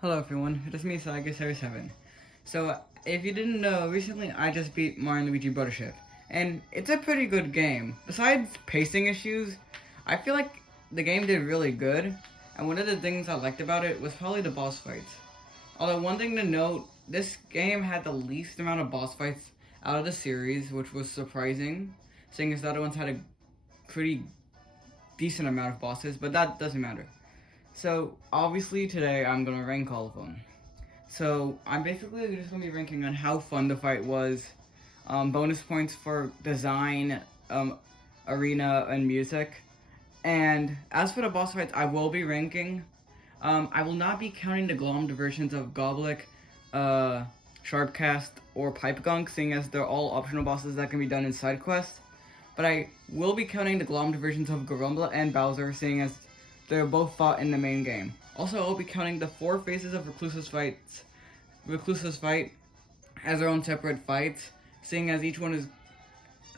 Hello everyone, it is me, Saga77. So, if you didn't know, recently I just beat Mario and Luigi Brothership, and it's a pretty good game. Besides pacing issues, I feel like the game did really good, and one of the things I liked about it was probably the boss fights. Although one thing to note, this game had the least amount of boss fights out of the series, which was surprising, seeing as the other ones had a pretty decent amount of bosses, but that doesn't matter. So, obviously today I'm gonna rank all of them. So, I'm basically just gonna be ranking on how fun the fight was, bonus points for design, arena, and music. And as for the boss fights, I will be ranking. I will not be counting the glommed versions of Goblik, Sharpcast, or Pipe Gunk, seeing as they're all optional bosses that can be done in side quests. But I will be counting the glommed versions of Garumbla and Bowser, seeing as they're both fought in the main game. Also, I'll be counting the 4 phases of Recluse's Fight as their own separate fights, seeing as each one is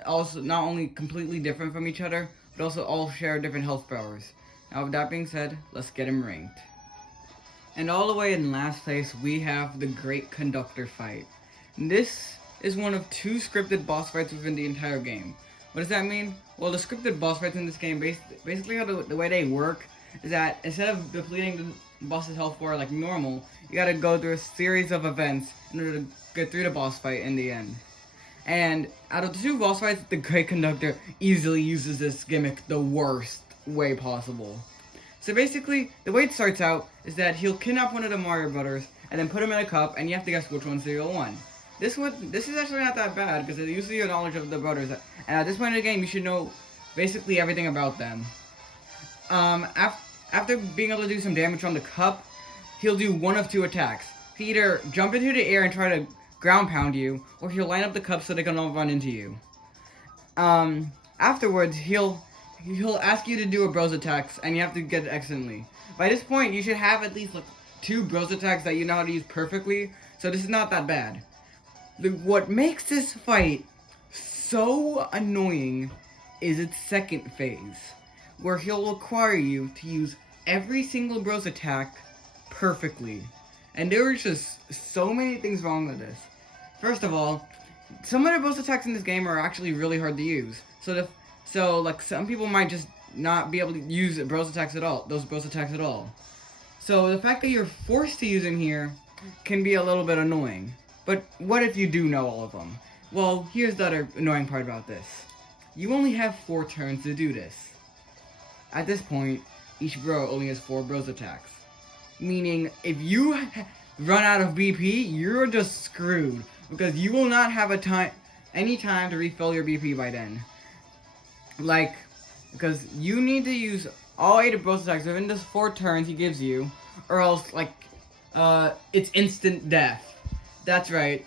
also not only completely different from each other, but also all share different health powers. Now with that being said, let's get them ranked. And all the way in last place, we have the Great Conductor fight. This is one of 2 scripted boss fights within the entire game. What does that mean? Well, the scripted boss fights in this game, basically how the way they work is that instead of depleting the boss's health bar like normal, you gotta go through a series of events in order to get through the boss fight in the end. And out of the 2 boss fights, the Great Conductor easily uses this gimmick the worst way possible. So basically, the way it starts out is that he'll kidnap one of the Mario Brothers and then put him in a cup, and you have to guess which one's the real one. This is actually not that bad because it uses your knowledge of the brothers, and at this point in the game, you should know basically everything about them. After being able to do some damage on the cup, he'll do one of 2 attacks. He'll either jump into the air and try to ground pound you, or he'll line up the cup so they can all run into you. Afterwards, he'll ask you to do a bros attacks, and you have to get it excellently. By this point, you should have at least like 2 bros attacks that you know how to use perfectly, so this is not that bad. What makes this fight so annoying is its second phase, where he'll require you to use every single bros attack perfectly. And there are just so many things wrong with this. First of all, some of the bros attacks in this game are actually really hard to use. So like some people might just not be able to use those bros attacks at all. So the fact that you're forced to use them here can be a little bit annoying. But what if you do know all of them? Well, here's the other annoying part about this. You only have 4 turns to do this. At this point, each bro only has 4 bros attacks. Meaning, if you run out of BP, you're just screwed. Because you will not have any time to refill your BP by then. Because you need to use all 8 of bros attacks within this 4 turns he gives you, or else, it's instant death. That's right.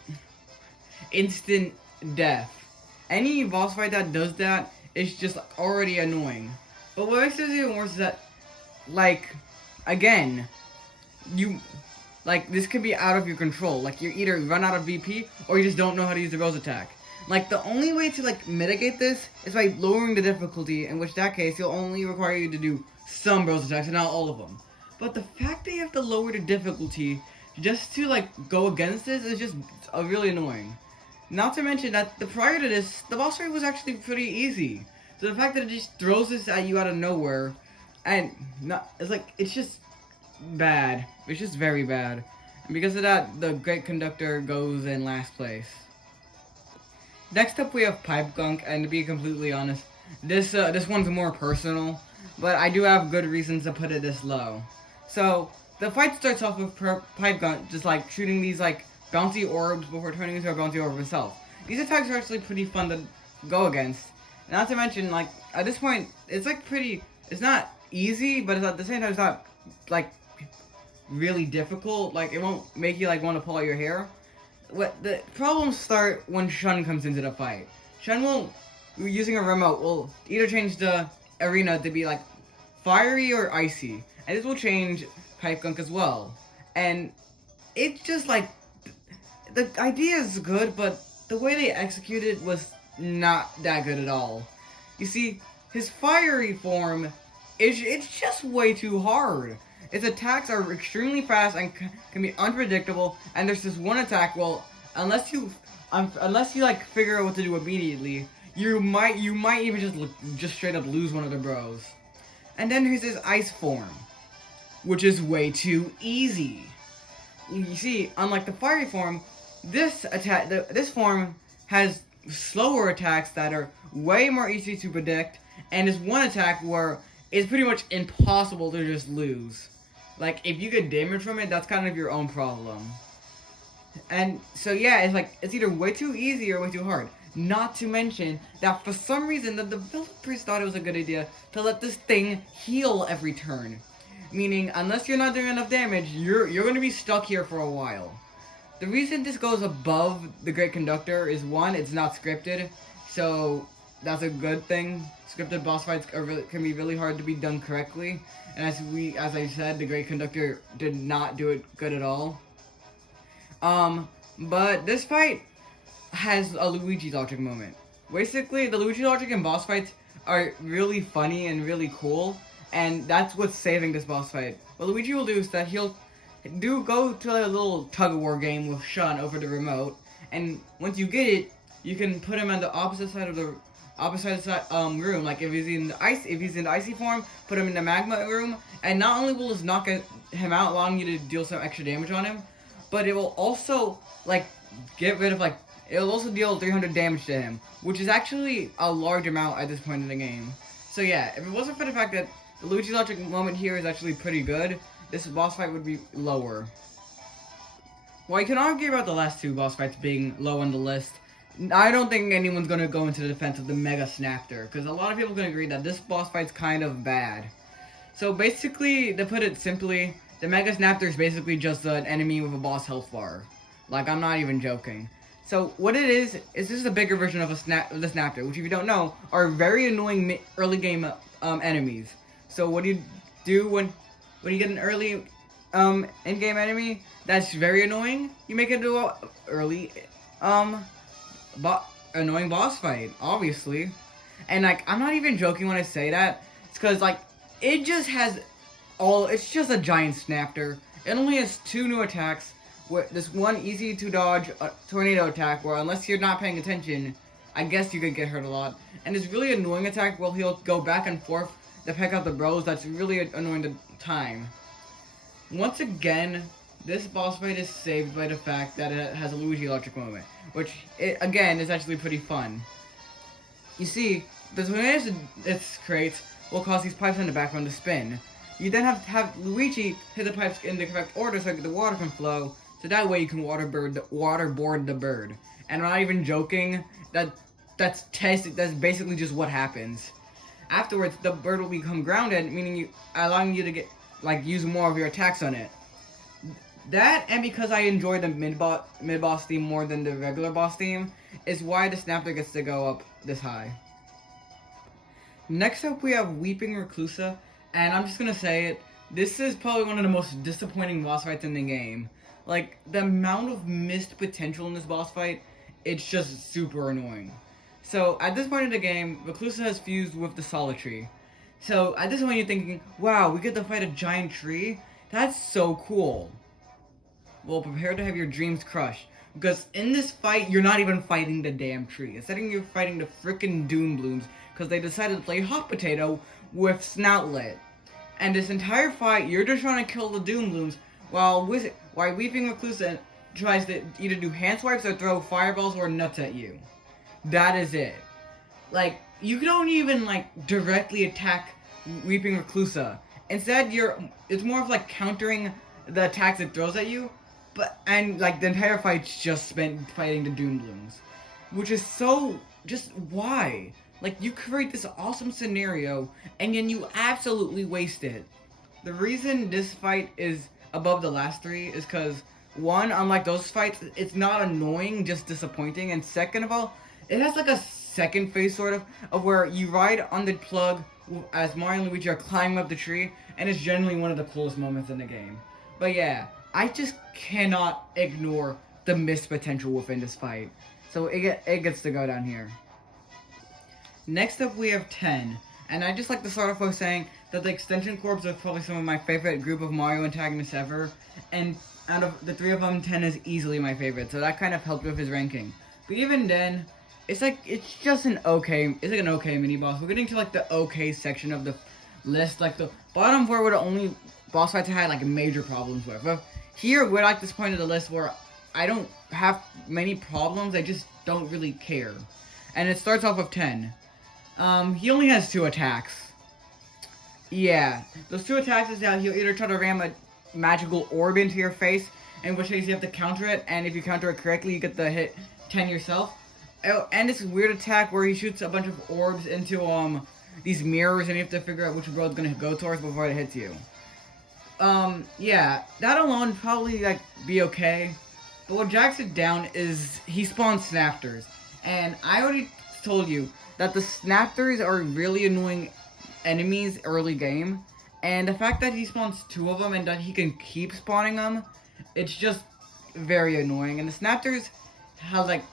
Instant death. Any boss fight that does that is just already annoying. But what makes it even worse is that, again, this could be out of your control. Like, you either run out of VP, or you just don't know how to use the Rose attack. The only way to, mitigate this is by lowering the difficulty, in which that case, he'll only require you to do some Rose attacks, and not all of them. But the fact that you have to lower the difficulty just to, go against this is just really annoying. Not to mention that prior to this, the boss fight was actually pretty easy. So the fact that it just throws this at you out of nowhere, and it's just bad. It's just very bad. And because of that, the Great Conductor goes in last place. Next up we have Pipe Gunk, and to be completely honest, this one's more personal, but I do have good reasons to put it this low. So, the fight starts off with Pipe Gunk just shooting these bouncy orbs before turning into a bouncy orb himself. These attacks are actually pretty fun to go against. Not to mention, at this point, it's it's not easy, but at the same time, it's not, really difficult. It won't make you, want to pull out your hair. The problems start when Shun comes into the fight. Shun using a remote, will either change the arena to be, fiery or icy. And this will change Pipe Gunk as well. And it's just, the idea is good, but the way they executed was not that good at all. You see, his fiery form, it's just way too hard. its attacks are extremely fast and can be unpredictable. And there's this one attack. Well, unless you like figure out what to do immediately, you might even just straight up lose one of the bros. And then there's this ice form, which is way too easy. You see, unlike the fiery form, this form has slower attacks that are way more easy to predict, and is one attack where it's pretty much impossible to just lose. Like, if you get damage from it, that's kind of your own problem. And so yeah, it's either way too easy or way too hard. Not to mention that for some reason the developers thought it was a good idea to let this thing heal every turn. Meaning, unless you're not doing enough damage, you're going to be stuck here for a while. The reason this goes above the Great Conductor is, one, it's not scripted, so that's a good thing. Scripted boss fights can be really hard to be done correctly, and as I said, the Great Conductor did not do it good at all. But this fight has a Luigi logic moment. Basically, the Luigi logic in boss fights are really funny and really cool, and that's what's saving this boss fight. What Luigi will do is that he'll go to a little tug-of-war game with Sean over the remote, and once you get it, you can put him on the opposite side of the room. Like if he's in the icy form, put him in the magma room, and not only will this knock him out, allowing you to deal some extra damage on him, but it will also it'll also deal 300 damage to him, which is actually a large amount at this point in the game. So yeah, if it wasn't for the fact that the Luigi logic moment here is actually pretty good, this boss fight would be lower. While you can argue about the last two boss fights being low on the list, I don't think anyone's going to go into the defense of the Mega Snapter, because a lot of people can agree that this boss fight's kind of bad. So basically, to put it simply, the Mega Snapter is basically just an enemy with a boss health bar. Like, I'm not even joking. So what it is this is a bigger version of the Snapter, which if you don't know, are very annoying early game enemies. So what do you do when you get an early in-game enemy that's very annoying? You make it into a early annoying boss fight, obviously. And like, I'm not even joking when I say that. It's because like it's just a giant Snapter. It only has two new attacks. This one easy to dodge tornado attack where unless you're not paying attention, I guess you could get hurt a lot. And this really annoying attack where he'll go back and forth to pick out the bros, that's really annoying to time. Once again, this boss fight is saved by the fact that it has a Luigi logic moment, which again is actually pretty fun. You see, the tornadoes it creates will cause these pipes in the background to spin. You then have to have Luigi hit the pipes in the correct order so that the water can flow, so that way you can waterboard the bird. And I'm not even joking, that's basically just what happens. Afterwards, the bird will become grounded, meaning allowing you to use more of your attacks on it. That, and because I enjoy the mid-boss theme more than the regular boss theme, is why the Snapter gets to go up this high. Next up, we have Weeping Reclusa, and I'm just gonna say it, this is probably one of the most disappointing boss fights in the game. Like, the amount of missed potential in this boss fight, it's just super annoying. So, at this point in the game, Reclusa has fused with the Solid Tree. So, at this point you're thinking, wow, we get to fight a giant tree? That's so cool. Well, prepare to have your dreams crushed. Because in this fight, you're not even fighting the damn tree. Instead, you're fighting the frickin' Doom Blooms, because they decided to play hot potato with Snoutlet. And this entire fight, you're just trying to kill the Doom Blooms, while Weeping Reclusa tries to either do hand swipes or throw fireballs or nuts at you. That is it. Like, you don't even, directly attack Weeping Reclusa. Instead, it's more of, countering the attacks it throws at you, and the entire fight's just spent fighting the Doom Blooms. Which is so, just why? You create this awesome scenario, and then you absolutely waste it. The reason this fight is above the last three is because, one, unlike those fights, it's not annoying, just disappointing, and second of all, it has a second phase sort of where you ride on the plug as Mario and Luigi are climbing up the tree, and it's generally one of the coolest moments in the game. But yeah, I just cannot ignore the missed potential within this fight. So it gets to go down here. Next up we have 10, And I just like to start off by saying that the Extension Corps are probably some of my favorite group of Mario antagonists ever, and out of the three of them, 10 is easily my favorite, so that kind of helped with his ranking. But even then, it's just an okay, it's like an okay mini-boss. We're getting to like the okay section of the list, like the bottom four were the only boss fights I had like major problems with. But here, we're like this point of the list where I don't have many problems, I just don't really care. And it starts off with 10. He only has 2 attacks. Yeah, those 2 attacks is that he'll either try to ram a magical orb into your face, in which case you have to counter it, and if you counter it correctly, you get the hit 10 yourself. Oh, and this weird attack where he shoots a bunch of orbs into, these mirrors, and you have to figure out which road it's gonna go towards before it hits you. Yeah, that alone would probably, like, be okay. But what jacks it down is he spawns Snapters. And I already told you that the Snapters are really annoying enemies early game. And the fact that he spawns 2 of them and that he can keep spawning them, it's just very annoying. And the Snapters have, like,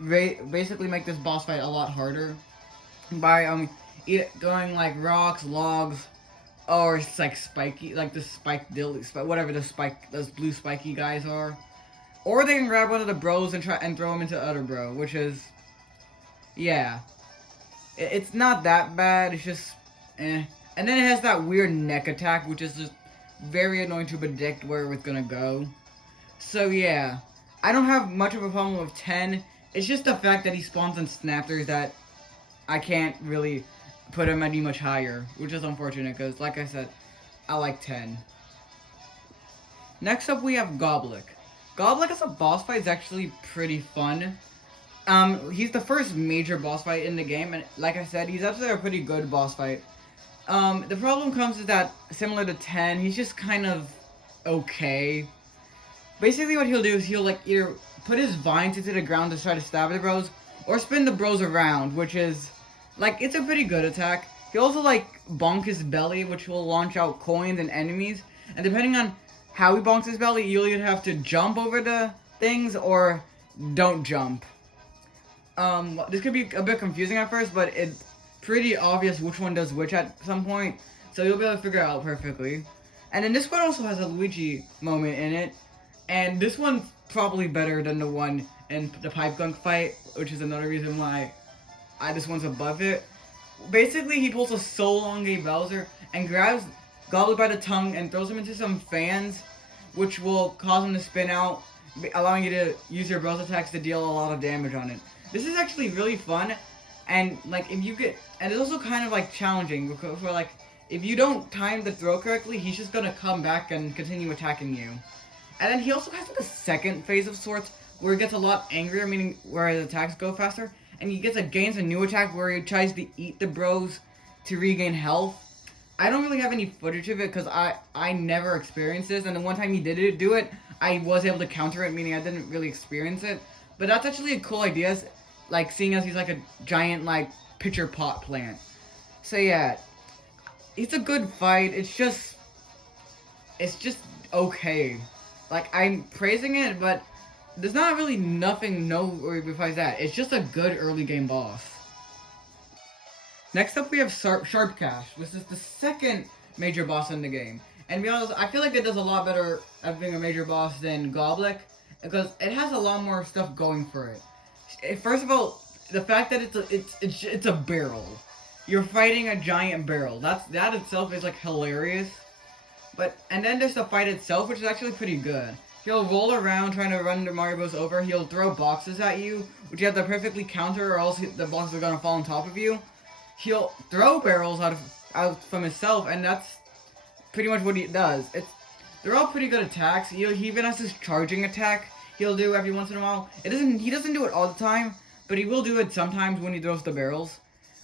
basically make this boss fight a lot harder by, throwing, like, rocks, logs, or it's, like, spiky, like the whatever those blue spiky guys are. Or they can grab one of the bros and try and throw him into other bro, which is, yeah. It's not that bad, it's just, eh. And then it has that weird neck attack, which is just very annoying to predict where it's gonna go. So yeah, I don't have much of a problem with 10. It's just the fact that he spawns on Snapters that I can't really put him any much higher, which is unfortunate, because like I said, I like 10. Next up we have Goblik. Goblik as a boss fight is actually pretty fun. He's the first major boss fight in the game, and like I said, he's actually a pretty good boss fight. The problem comes is that, similar to 10, he's just kind of okay. Basically what he'll do is he'll, like, either put his vines into the ground to try to stab the bros, or spin the bros around, which is, like, it's a pretty good attack. He'll also, like, bonk his belly, which will launch out coins and enemies, and depending on how he bonks his belly, you'll either have to jump over the things, or don't jump. This could be a bit confusing at first, but it's pretty obvious which one does which at some point, so you'll be able to figure it out perfectly. And then this one also has a Luigi moment in it, and this one's probably better than the one in the pipe gunk fight, which is another reason why this one's above it. Basically, he pulls a so elongate Bowser and grabs Goblet by the tongue and throws him into some fans, which will cause him to spin out, allowing you to use your Bros attacks to deal a lot of damage on it. This is actually really fun, and like if you get, and it's also kind of like challenging because for like if you don't time the throw correctly, he's just gonna come back and continue attacking you. And then he also has like a second phase of sorts where he gets a lot angrier, meaning where his attacks go faster, and he gains a new attack where he tries to eat the bros to regain health. I don't really have any footage of it because I never experienced this, and the one time he did do it, I was able to counter it, meaning I didn't really experience it. But that's actually a cool idea, like seeing as he's like a giant like pitcher pot plant. So yeah, it's a good fight. It's just okay. Like I'm praising it, but there's not really nothing noteworthy besides that. It's just a good early game boss. Next up we have Sharp Cash, which is the second major boss in the game. And to be honest, I feel like it does a lot better at being a major boss than Goblik, because it has a lot more stuff going for it. First of all, the fact that it's a barrel. You're fighting a giant barrel. That itself is like hilarious. And then there's the fight itself, which is actually pretty good. He'll roll around trying to run the Mario Bros over. He'll throw boxes at you, which you have to perfectly counter, or else the boxes are gonna fall on top of you. He'll throw barrels out from himself, and that's pretty much what he does. They're all pretty good attacks. He even has this charging attack he'll do every once in a while. He doesn't do it all the time, but he will do it sometimes when he throws the barrels.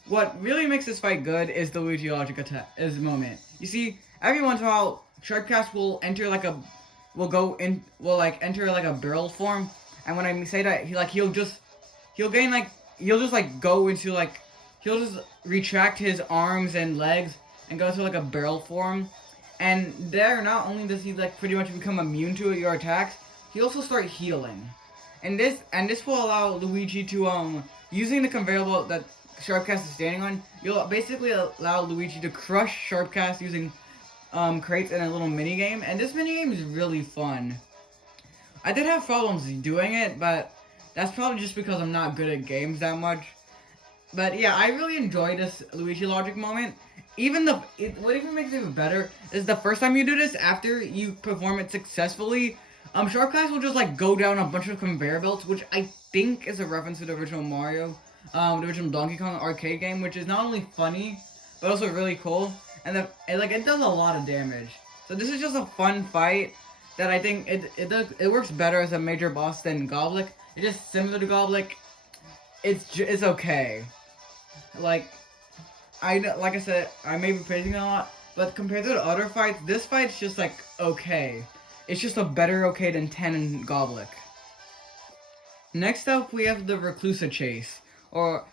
What really makes this fight good is the Luigi logic attack moment. You see, every once in a while, Sharpcast will enter like a barrel form, and when I say that, he'll just retract his arms and legs and go to like a barrel form. And there, not only does he like pretty much become immune to your attacks, he also start healing. And this will allow Luigi to using the conveyor belt that Sharpcast is standing on, you'll basically allow Luigi to crush Sharpcast using crates in a little mini game, and this mini game is really fun. I did have problems doing it, but that's probably just because I'm not good at games that much. But yeah, I really enjoyed this Luigi logic moment. What even makes it even better is the first time you do this, after you perform it successfully, Sharpcast will just like go down a bunch of conveyor belts, which I think is a reference to the original Mario, the original Donkey Kong arcade game, which is not only funny, but also really cool, and it does a lot of damage. So this is just a fun fight that I think it works better as a major boss than Goblik. It's just similar to Goblik. It's okay. Like I said, I may be praising it a lot, but compared to the other fights, this fight's just like okay. It's just a better okay than 10 in Goblik. Next up, we have the Reclusa chase, or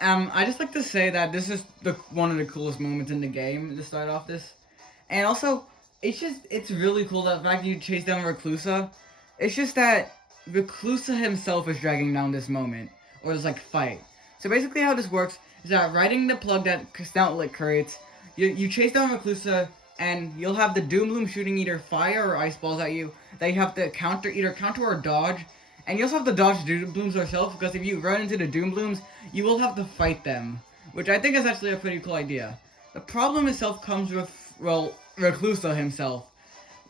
I just like to say that this is one of the coolest moments in the game to start off this, and also it's really cool that the fact that you chase down Reclusa. It's just that Reclusa himself is dragging down this moment, or this like fight. So basically how this works is that riding the plug that Snoutlet creates, you chase down Reclusa, and you'll have the Doom Bloom shooting either fire or ice balls at you that you have to either counter or dodge. And you also have to dodge Doom Blooms yourself, because if you run into the Doom Blooms, you will have to fight them, which I think is actually a pretty cool idea. The problem itself comes with, well, Reclusa himself.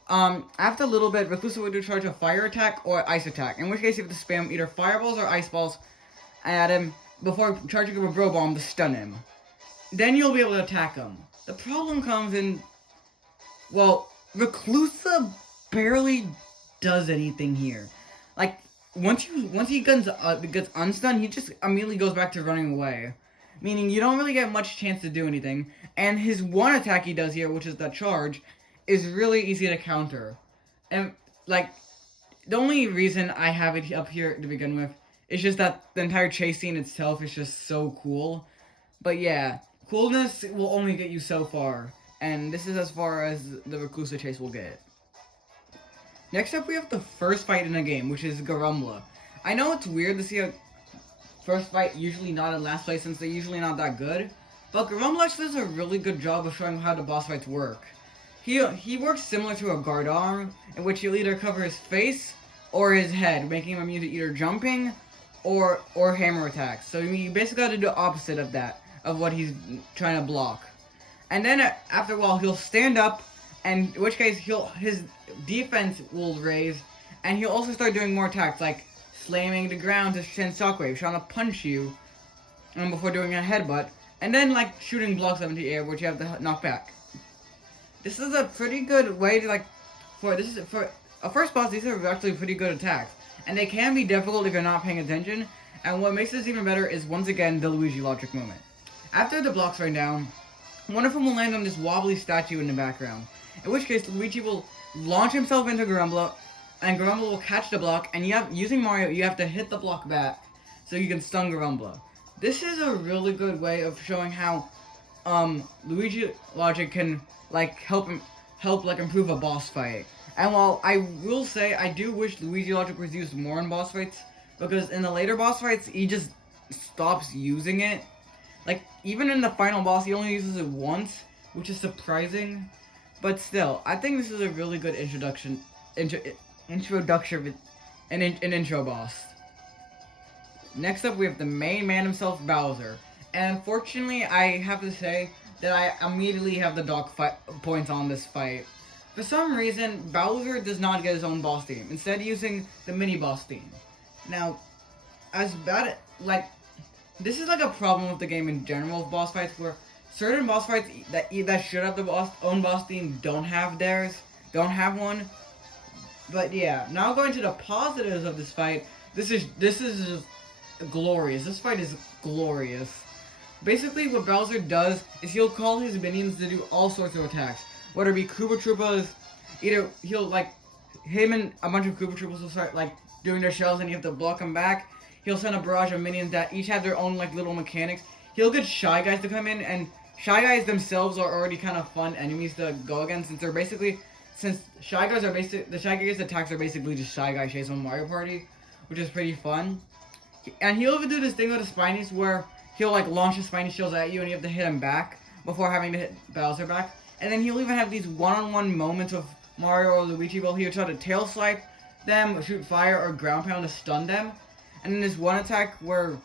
After a little bit, Reclusa will do charge a fire attack or ice attack, in which case you have to spam either fireballs or ice balls at him before charging a Bro Bomb to stun him. Then you'll be able to attack him. The problem comes in, well, Reclusa barely does anything here. Like, once he gets unstunned, he just immediately goes back to running away. Meaning you don't really get much chance to do anything. And his one attack he does here, which is the charge, is really easy to counter. And, like, the only reason I have it up here to begin with is just that the entire chase scene itself is just so cool. But yeah, coolness will only get you so far. And this is as far as the Reclusa chase will get. Next up, we have the first fight in the game, which is Garumbla. I know it's weird to see a first fight usually not in last place, since they're usually not that good, but Garumbla actually does a really good job of showing how the boss fights work. He works similar to a guard arm, in which he'll either cover his face or his head, making him immune to either jumping or hammer attacks. So you basically have to do the opposite of that, of what he's trying to block. And then after a while, he'll stand up, and in which case his defense will raise, and he'll also start doing more attacks, like slamming the ground to send shockwaves, trying to punch you, before doing a headbutt, and then like shooting blocks up into the air, which you have to knock back. This is a pretty good way to for a first boss. These are actually pretty good attacks, and they can be difficult if you're not paying attention. And what makes this even better is once again the Luigi logic moment. After the blocks rain down, one of them will land on this wobbly statue in the background. In which case, Luigi will launch himself into Garumbla, and Garumbla will catch the block, and using Mario, you have to hit the block back, so you can stun Garumbla. This is a really good way of showing how, Luigi logic can, help improve a boss fight. And while I will say, I do wish Luigi logic was used more in boss fights, because in the later boss fights, he just stops using it. Like, even in the final boss, he only uses it once, which is surprising. But still, I think this is a really good an intro boss. Next up, we have the main man himself, Bowser. And unfortunately, I have to say that I immediately have the dock points on this fight. For some reason, Bowser does not get his own boss theme, instead using the mini boss theme. Now, this is like a problem with the game in general with boss fights, where certain boss fights that should have the own boss theme don't have one. But yeah, now going to the positives of this fight, this is just glorious. This fight is glorious. Basically, what Bowser does is he'll call his minions to do all sorts of attacks, whether it be Koopa Troopas. Either him and a bunch of Koopa Troopas will start doing their shells, and you have to block them back. He'll send a barrage of minions that each have their own little mechanics. He'll get Shy Guys to come in, and Shy Guys themselves are already kind of fun enemies to go against, since Shy Guys the Shy Guys attacks are basically just Shy Guy chase on Mario Party, which is pretty fun. And he'll even do this thing with the Spinies where he'll like launch his spiny shields at you, and you have to hit him back before having to hit Bowser back. And then he'll even have these one-on-one moments with Mario or Luigi where he'll try to tail swipe them, shoot fire, or ground pound to stun them. And then there's one attack where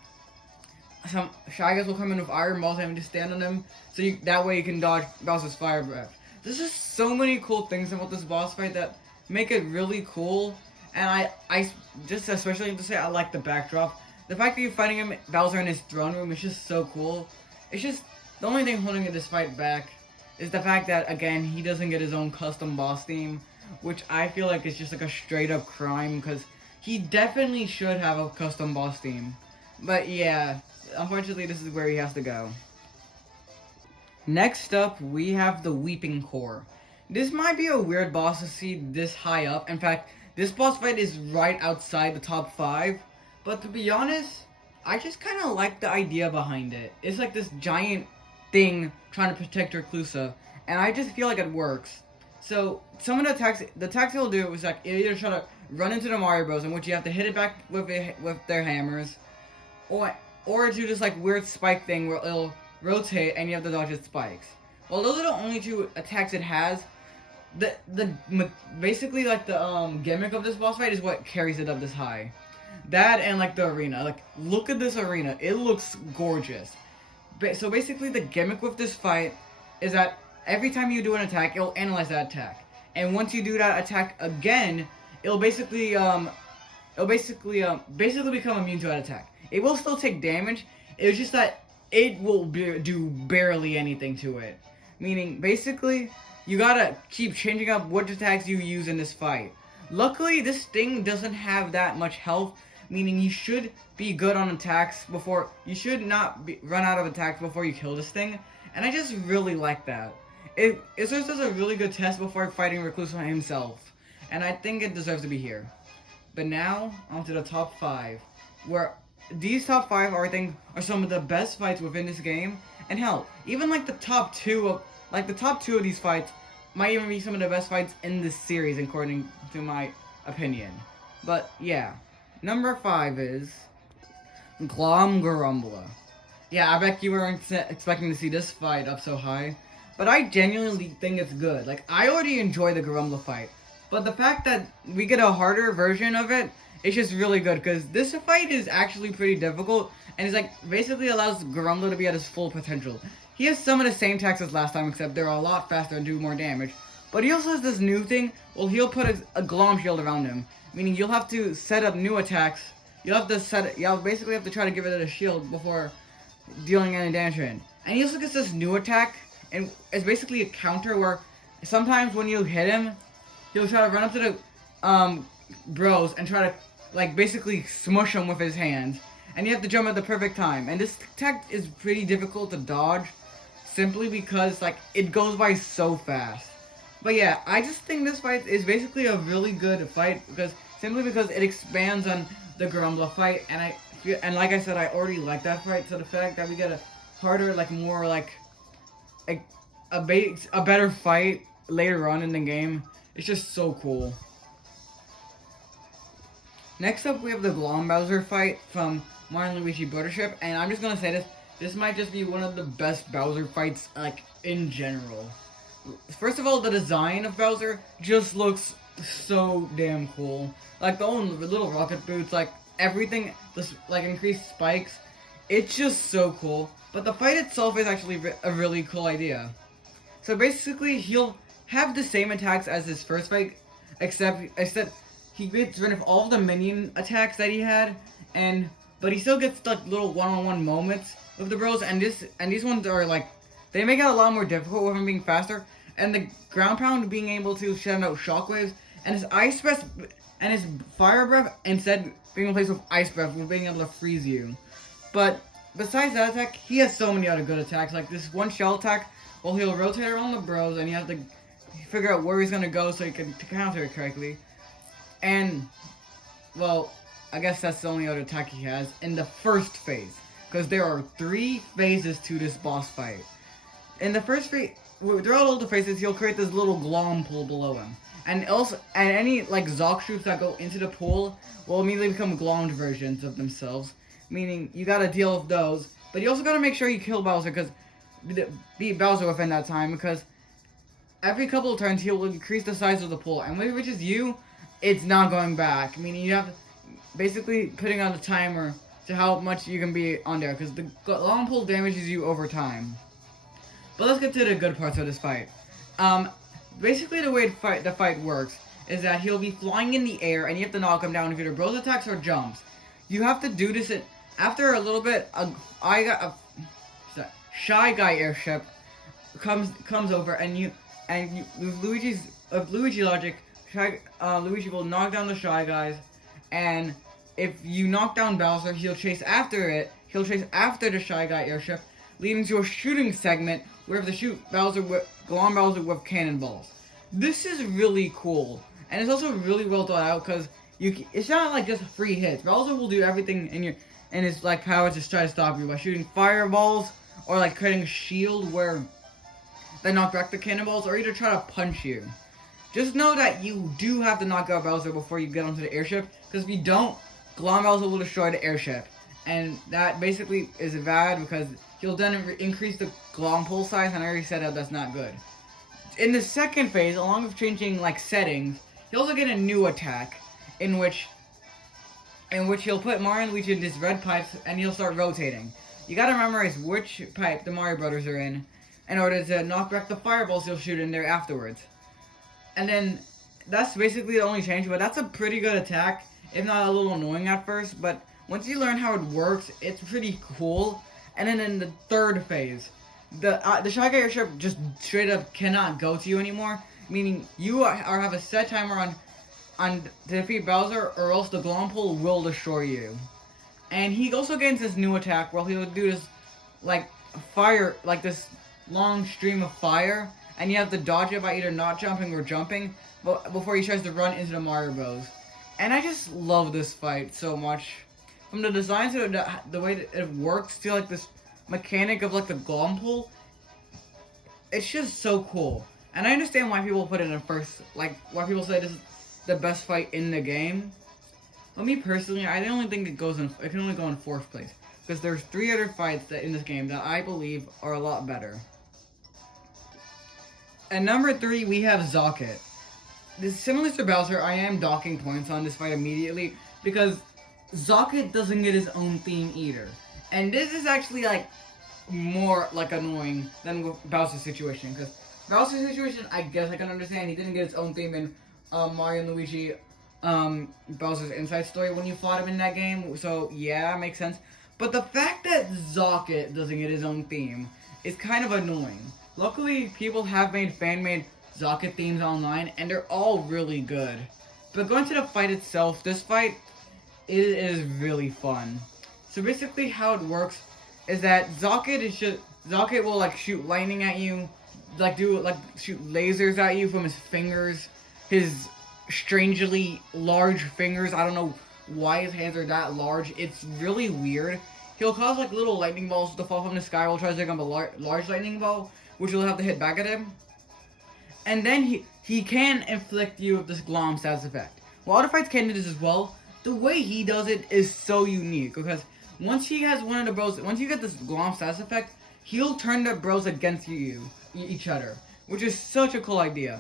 some Shy Guys will come in with Iron Balls having to stand on them, so that way you can dodge Bowser's Fire Breath. There's just so many cool things about this boss fight that make it really cool, and I just especially have to say I like the backdrop. The fact that you're fighting him, Bowser in his throne room, is just so cool. It's just, the only thing holding this fight back is the fact that, again, he doesn't get his own custom boss theme, which I feel like is just like a straight up crime, because he definitely should have a custom boss theme. But yeah, unfortunately this is where he has to go. Next up, we have the Weeping Core. This might be a weird boss to see this high up. In fact, this boss fight is right outside the top 5. But to be honest, I just kind of like the idea behind it. It's like this giant thing trying to protect Reclusa, and I just feel like it works. So some of the attacks he'll do is like either try to run into the Mario Bros, in which you have to hit it back with their hammers, or do this like weird spike thing where it'll rotate and you have to dodge its spikes. Well, those are the only 2 attacks it has. Basically like the gimmick of this boss fight is what carries it up this high. That and like the arena. Like, look at this arena. It looks gorgeous. So basically the gimmick with this fight is that every time you do an attack, it'll analyze that attack. And once you do that attack again, it'll basically become immune to that attack. It will still take damage. It's just that it will do barely anything to it. Meaning, basically, you gotta keep changing up which attacks you use in this fight. Luckily, this thing doesn't have that much health, meaning you should be good on attacks before, you should not run out of attacks before you kill this thing, and I just really like that. It serves as a really good test before fighting Reclusa himself, and I think it deserves to be here. But now, onto the top 5, where these top 5 I think are some of the best fights within this game, and hell, even like the top 2 of these fights might even be some of the best fights in this series, according to my opinion. But yeah, number 5 is Glom Garumbla. Yeah, I bet you weren't expecting to see this fight up so high, but I genuinely think it's good. Like, I already enjoy the Garumbla fight, but the fact that we get a harder version of it, it's just really good, because this fight is actually pretty difficult, and it's like, basically allows Garumbla to be at his full potential. He has some of the same attacks as last time, except they're a lot faster and do more damage. But he also has this new thing, well, he'll put a Glom shield around him, meaning you'll have to set up new attacks. You'll basically have to try to give it a shield before dealing any damage to it. And he also gets this new attack, and it's basically a counter where sometimes when you hit him, he'll try to run up to the bros and try to like basically smush them with his hands, and you have to jump at the perfect time. And this attack is pretty difficult to dodge, simply because like it goes by so fast. But yeah, I just think this fight is basically a really good fight simply because it expands on the Garumbla fight, and like I said, I already like that fight. So the fact that we get a harder, like more like a better fight later on in the game, it's just so cool. Next up, we have the Glom Bowser fight from Mario and Luigi Brothership, and I'm just gonna say this might just be one of the best Bowser fights, like, in general. First of all, the design of Bowser just looks so damn cool. Like, the little rocket boots, like, everything, this, like, increased spikes, it's just so cool. But the fight itself is actually a really cool idea. So basically, he'll have the same attacks as his first fight, except he gets rid of all of the minion attacks that he had, but he still gets like little one-on-one moments with the bros, and these ones are like, they make it a lot more difficult with him being faster, and the ground pound being able to send out shockwaves, and his ice breath and his fire breath instead being replaced with ice breath, with being able to freeze you. But besides that attack, he has so many other good attacks, like this one shell attack. Well, he'll rotate around the bros, and you have to figure out where he's gonna go so he can counter it correctly. And, well, I guess that's the only other attack he has in the first phase, because there are 3 phases to this boss fight. In the first phase, throughout all the phases, he'll create this little glom pool below him, and any like Zoc shoots that go into the pool will immediately become glommed versions of themselves, meaning you gotta deal with those. But you also gotta make sure you kill Bowser, because beat Bowser within that time, because every couple of turns he'll increase the size of the pool, and when it reaches you, it's not going back. Meaning you have basically putting on the timer to how much you can be on there, because the long pull damages you over time. But let's get to the good parts of this fight. Basically the way the fight works is that he'll be flying in the air, and you have to knock him down with either Bros attacks or jumps. You have to do this after a little bit. Shy Guy airship comes over, and with Luigi logic, Luigi will knock down the Shy Guys, and if you knock down Bowser, he'll chase after it. He'll chase after the Shy Guy airship, leading to a shooting segment where you have to shoot Glom Bowser with cannonballs. This is really cool, and it's also really well thought out, because it's not like just free hits. Bowser will do everything in his like power to try to stop you by shooting fireballs, or like creating a shield where they knock back the cannonballs, or either try to punch you. Just know that you do have to knock out Bowser before you get onto the airship, because if you don't, Glom Bowser will destroy the airship. And that basically is bad, because he'll then increase the Glom pull size, and I already said that that's not good. In the second phase, along with changing like settings, he'll also get a new attack, in which he'll put Mario and Luigi in these red pipes, and he'll start rotating. You gotta memorize which pipe the Mario Brothers are in order to knock back the fireballs he'll shoot in there afterwards. And then, that's basically the only change, but that's a pretty good attack, if not a little annoying at first, but once you learn how it works, it's pretty cool. And then in the third phase, the Shy Guy airship just straight up cannot go to you anymore, meaning you have a set timer on to defeat Bowser, or else the Glom pull will destroy you. And he also gains this new attack where he'll do this this long stream of fire, and you have to dodge it by either not jumping or jumping before he tries to run into the Mario Bros. And I just love this fight so much. From the design to the way that it works to like this mechanic of like the Glom pull, it's just so cool. And I understand why people put it in first, like why people say this is the best fight in the game. But me personally, I don't think it can only go in fourth place, because there's 3 other fights in this game that I believe are a lot better. At number 3, we have Zocket. Similar to Bowser, I am docking points on this fight immediately, because Zocket doesn't get his own theme either. And this is actually like more like annoying than with Bowser's situation, because Bowser's situation, I guess I can understand. He didn't get his own theme in Mario and Luigi Bowser's Inside Story when you fought him in that game, so yeah, makes sense. But the fact that Zocket doesn't get his own theme is kind of annoying. Luckily, people have made fan-made Zocket themes online, and they're all really good. But going to the fight itself, this fight is really fun. So basically how it works is that Zocket will like shoot lightning at you, shoot lasers at you from his fingers, his strangely large fingers. I don't know why his hands are that large. It's really weird. He'll cause like little lightning balls to fall from the sky while trying to take up a large lightning ball, which you'll have to hit back at him. And then he can inflict you with this Glom status effect. Well, other fights can do this as well. The way he does it is so unique, because once he has one of the bros, once you get this Glom status effect, he'll turn the bros against each other, which is such a cool idea.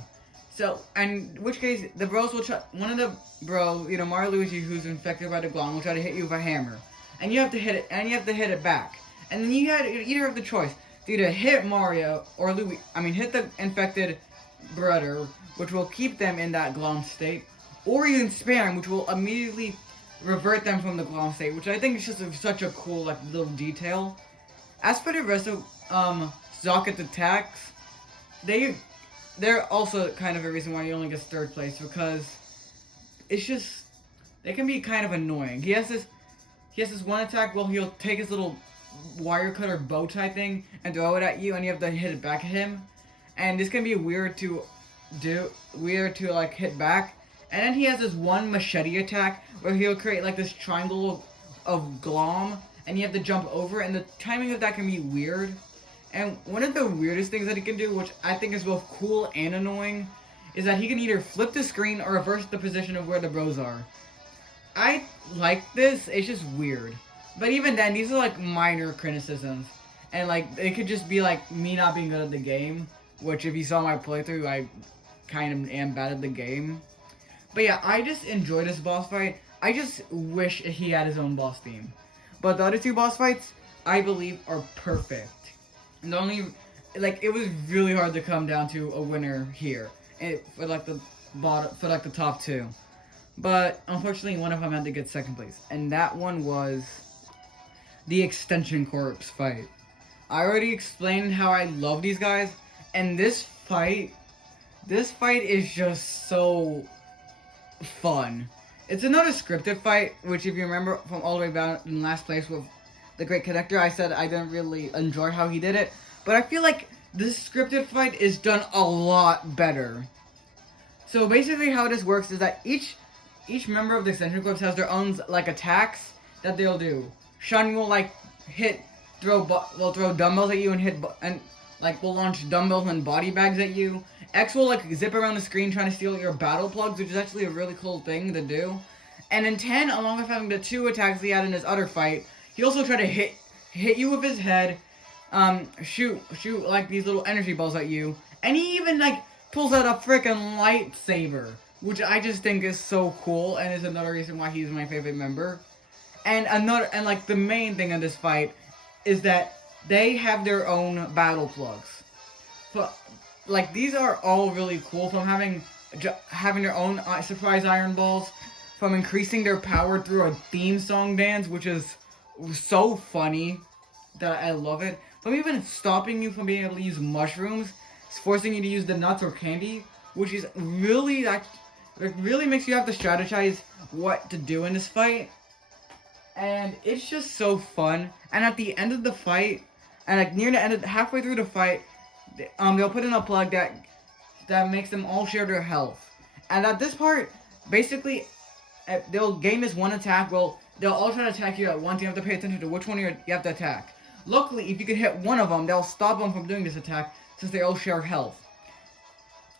So, and in which case, the bros will one of the bros, Mario Luigi, who's infected by the Glom, will try to hit you with a hammer. And you have to hit it, and you have to hit it back. And then you either have the choice to either hit Mario or hit the infected brother, which will keep them in that Glom state, or you can spare him, which will immediately revert them from the Glom state, which I think is just such a cool little detail. As for the rest of Zocket's attacks, they're also kind of a reason why he only gets third place, because it's just they can be kind of annoying. He has this one attack where he'll take his little wire cutter bow tie thing and throw it at you, and you have to hit it back at him. And this can be weird to hit back. And then he has this one machete attack where he'll create like this triangle of Glom, and you have to jump over, and the timing of that can be weird. And one of the weirdest things that he can do, which I think is both cool and annoying, is that he can either flip the screen or reverse the position of where the bros are. I like this, it's just weird. But even then, these are like minor criticisms. And like, it could just be like me not being good at the game. Which if you saw my playthrough, I kind of am bad at the game. But yeah, I just enjoy this boss fight. I just wish he had his own boss theme. But the other two boss fights, I believe, are perfect. And the only, like, it was really hard to come down to a winner here. For like the bottom, for like the top two. But unfortunately, one of them had to get second place. And that one was the Extension Corps fight. I already explained how I love these guys. And this fight is just so fun. It's another scripted fight, which if you remember from all the way down in last place with the Great Connector, I said I didn't really enjoy how he did it. But I feel like this scripted fight is done a lot better. So basically how this works is that each member of the Extension Corps has their own like attacks that they'll do. Shun will like throw dumbbells at you and will launch dumbbells and body bags at you. X will like zip around the screen trying to steal your battle plugs, which is actually a really cool thing to do. And in 10, along with having the 2 attacks he had in his other fight, he also tried to hit you with his head, shoot like these little energy balls at you, and he even like pulls out a frickin' lightsaber, which I just think is so cool and is another reason why he's my favorite member. And like the main thing in this fight is that they have their own battle plugs. So, like, these are all really cool, from having their own surprise iron balls, from increasing their power through a theme song dance, which is so funny that I love it, from even stopping you from being able to use mushrooms, forcing you to use the nuts or candy, which is really, it really makes you have to strategize what to do in this fight. And it's just so fun. And at the end of the fight, and like near the end, halfway through the fight, they'll put in a plug that makes them all share their health. And at this part, basically, they'll gain this one attack. Well, they'll all try to attack you at once. You have to pay attention to which one you have to attack. Luckily, if you can hit one of them, they'll stop them from doing this attack, since they all share health.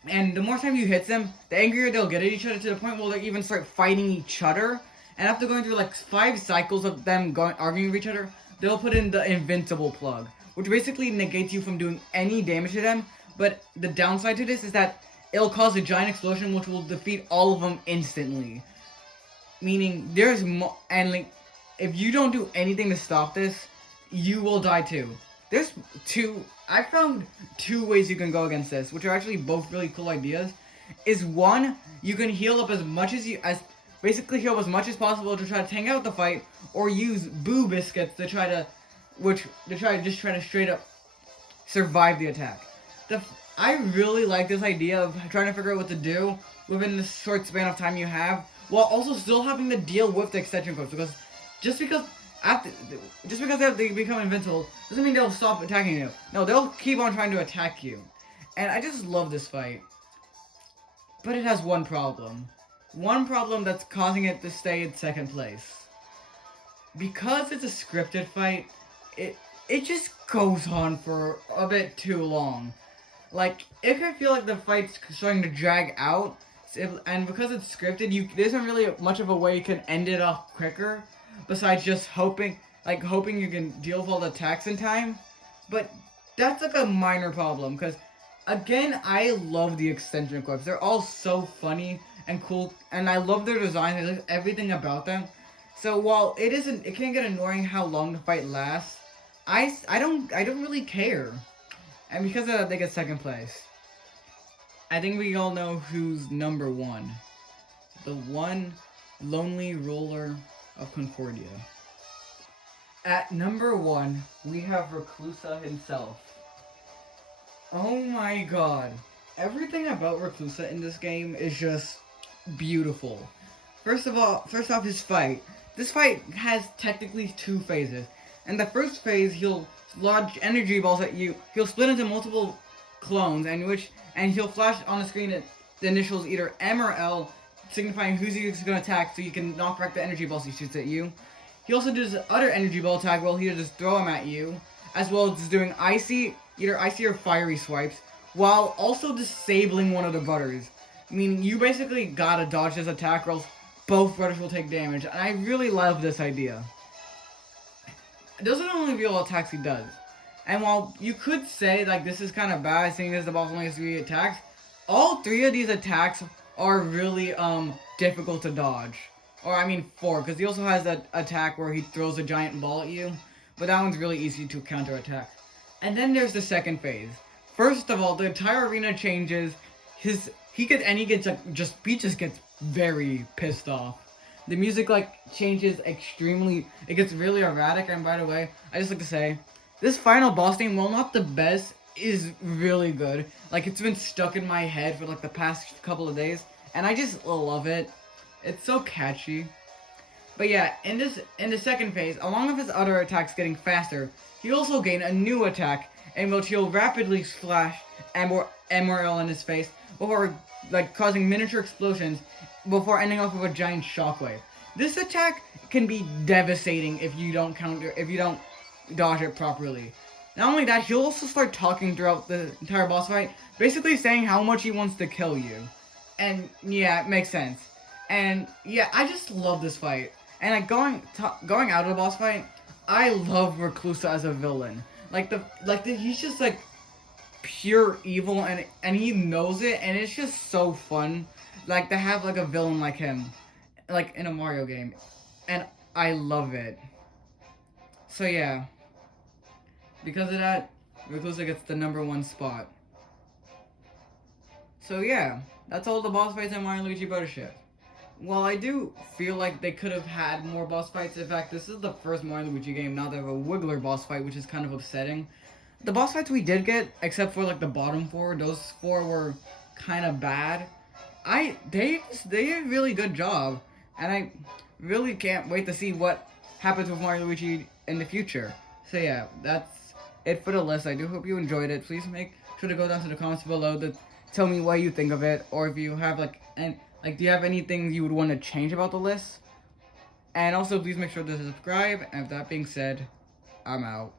And the more time you hit them, the angrier they'll get at each other, to the point where they'll even start fighting each other. And after going through like 5 cycles of them arguing with each other, they'll put in the invincible plug, which basically negates you from doing any damage to them. But the downside to this is that it'll cause a giant explosion, which will defeat all of them instantly. Meaning, there's and like, if you don't do anything to stop this, you will die too. I found 2 ways you can go against this, which are actually both really cool ideas. Is one, you can heal up as much as possible to try to tank out the fight, or use boo biscuits to try to straight up survive the attack. I really like this idea of trying to figure out what to do within the short span of time you have, while also still having to deal with the Extension Corps, because just because they become invincible doesn't mean they'll stop attacking you. No, they'll keep on trying to attack you. And I just love this fight. But it has one problem. One problem that's causing it to stay in second place. Because it's a scripted fight, it just goes on for a bit too long. Like, if I feel like the fight's starting to drag out, and because it's scripted, there isn't really much of a way you can end it off quicker, besides just hoping you can deal with all the attacks in time. But that's like a minor problem, because again, I love the Extension Corps. They're all so funny and cool, and I love their design. I love everything about them. So while it can get annoying how long the fight lasts, I don't really care. And because of that, they get second place. I think we all know who's number 1. The one lonely ruler of Concordia. At number 1, we have Reclusa himself. Oh my god. Everything about Reclusa in this game is just beautiful. First off, his fight. This fight has technically 2 phases. In the first phase, he'll launch energy balls at you. He'll split into multiple clones, and he'll flash on the screen the initials either M or L, signifying who's going to attack, so you can knock back the energy balls he shoots at you. He also does other energy ball attack where he'll just throw them at you, as well as doing either icy or fiery swipes, while also disabling one of the brothers. I mean, you basically gotta dodge this attack, or else both brothers will take damage, and I really love this idea. those are the only real attacks he does. And while you could say like this is kind of bad, seeing as the boss only has 3 attacks, all 3 of these attacks are really difficult to dodge. Or I mean 4, because he also has that attack where he throws a giant ball at you, but that one's really easy to counterattack. And then there's the second phase. First of all, the entire arena changes. He gets very pissed off. The music like changes extremely. It gets really erratic. And by the way, I just like to say, this final boss theme, while not the best, is really good. Like it's been stuck in my head for like the past couple of days, and I just love it. It's so catchy. But yeah, in the second phase, along with his other attacks getting faster, he also gained a new attack in which he'll rapidly splash Emerald in his face before like causing miniature explosions before ending off with a giant shockwave. This attack can be devastating if you don't dodge it properly. Not only that, he'll also start talking throughout the entire boss fight, basically saying how much he wants to kill you. And yeah, it makes sense. And yeah, I just love this fight. And like going out of the boss fight, I love Reclusa as a villain. He's just like pure evil, and he knows it, and it's just so fun like to have like a villain like him like in a Mario game, and I love it. So yeah, because of that, Reclusa gets the #1 spot. So yeah, that's all the boss fights in Mario & Luigi Brothership. Well, I do feel like they could have had more boss fights. In fact, this is the first Mario & Luigi game now they have a Wiggler boss fight, which is kind of upsetting. The boss fights we did get, except for like the bottom 4, those 4 were kind of bad. They did a really good job, and I really can't wait to see what happens with Mario & Luigi in the future. So yeah, that's it for the list. I do hope you enjoyed it. Please make sure to go down to the comments below to tell me what you think of it, or if you have do you have anything you would want to change about the list? And also, please make sure to subscribe. And with that being said, I'm out.